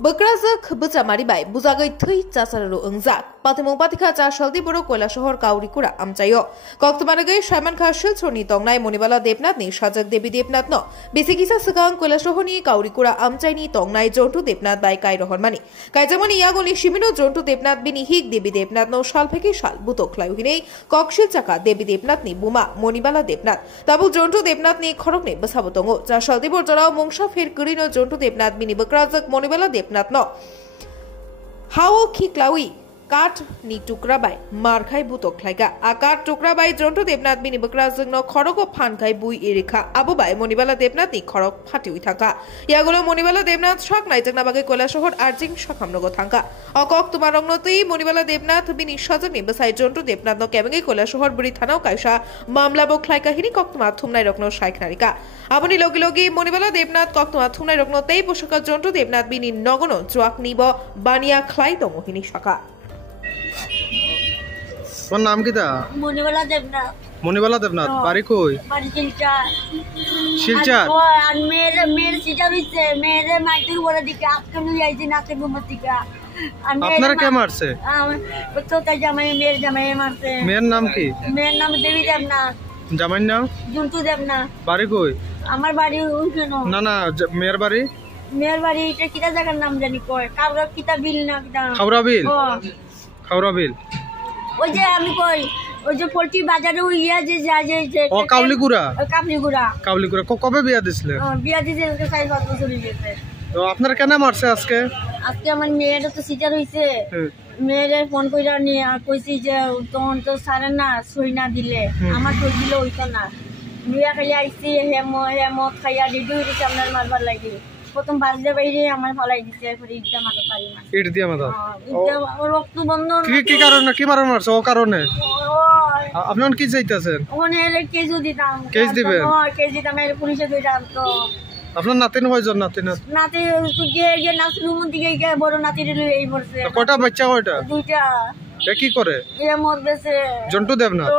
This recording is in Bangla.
Bekrazak becamari bai buzagai thui chasararo engjak patimong patika cha shaldi boro koila শহর কাউরিকুড়া আমচাইও কক্তমারগৈ সাইমান খা শিলছরনি তংনাই মনিবালা দেবনাথনি সাজক দেবী দেবনাথ ন বেসিকিসা সগাং কোইলা শহরনি কাউরিকুড়া আমচাইনি তংনাই জন্টু দেবনাথ বাই কাই রহরমানি কাইজামনি ইয়াগলি শিমিনো জন্টু দেবনাথ বিনি হিক দেবী দেবনাথ ন শাল ফেকি শাল বুতকলাই হিনে ককশিল চাকা দেবী দেবনাথনি বুমা মনিবালা দেবনাথ তাবু জন্টু দেবনাথনি খরকনি বসাবতঙ্গ যা শালদিবর জরাও মংসা ফের করিনো জন্টু দেবনাথ বিনি bekrazak মনিবালা দেবনাথ ন হাও খিকলাউই কাঠ নি টুকরা বাই মারখাই বুতক লাইগা আকার টুকরা বাই জন্টু দেবনাথ বিনি bekrazak ন খরক ফানখাই বুই এরেখা আবু বাই মনিবালা দেবনাথ নি খরক ফাটি উই থাকা ইয়াগুলো মনিবালা দেবনাথ শাক নাইজাক নাবাগে কয়লা শহর আরজিং শাখামনগ থাকা অকক তোমার রংনতেই মনিবালা দেবনাথ বিনি সাজক নি বসাই জন্টু দেবনাথ ন কেবেঙ্গে কয়লা শহর বুড়ি থানাও কাইসা মামলা বকলাই কাহিনী কক্তমা থুমনাই রকন শাইখ নারিকা আপনি লগে লগে মনিবালা দেবনাথ কক্তমা থুমনাই রকনতেই পোশাকা জন্টু দেবনাথ বিনি নগন চুয়াক নিব বানিয়া খ্লাই দমহিনী শাখা তোমার নাম কি তা? মনিবালা দেবনাথ। মনিবালা দেবনাথ বাড়ি কই? বাড়ি শিলচর। শিলচর। আর মেয়ের সিটা হইছে মেয়েরে মাইটির বড় দিকে আজকে লই আইছি নাকে ঘুমা দিকে। আপনারা কে মারছে? তো তাই জামাই মারছে। মেয়ের নাম কি? মেয়ের নাম দেবী দেবনাথ। জামাইর নাম? জন্টু দেবনাথ। বাড়ি কই? আমার বাড়ি ওইখানে। না মেয়ের বাড়ি? মেয়ের বাড়ি এটা কিটা জায়গার নাম জানি কয় কাবরা কিটা বিল না কিটা খাওড়া বিল। খাওড়া বিল ওই যে আমি কই ওই যে পোল্ট্রি বাজারে ওই ইয়া যে যে ও কাবলিগুড়া। কাবলিগুড়া কবে বিয়া দিছিলে? বিয়া দিতে 4-5 বছর হয়ে গেছে। তো আপনার কেন মারছে আজকে? আজকে আমার মেয়েটা তো সিজার হইছে মেয়ের ফোন কইরা নিয়ে আর কইছি যে তখন তো সারে না সই না দিলে আমার তো দিলে হইতো না বিয়া খাইয়া আইছি হেমত খাইয়া রেডি হয়ে গেছে আপনার মারবার লাগে প্রথম বাজলে বাইরে আমার ফলাই দিছে এরপরে ইটটা মারতে পারি না ইট দিয়ে মারতা রক্ত বন্ধ কি কারণে কি মারণ মারছে ও কারণে আপনারা কি চাইতেছেন? ওনে কেজ দিতাম কেজ দিবেন? কেজ দিতাম এর পুলিশে দিতাম তো আপনার নাতিন কয়জন? নাতি গিয়ে নাচ রুম দিকে গিয়ে বড় নাতির এই পড়ছে কয়টা বাচ্চা? কয়টা? 2টা। কি করে? এ মদ বেছে জন্টু দেবনাথ।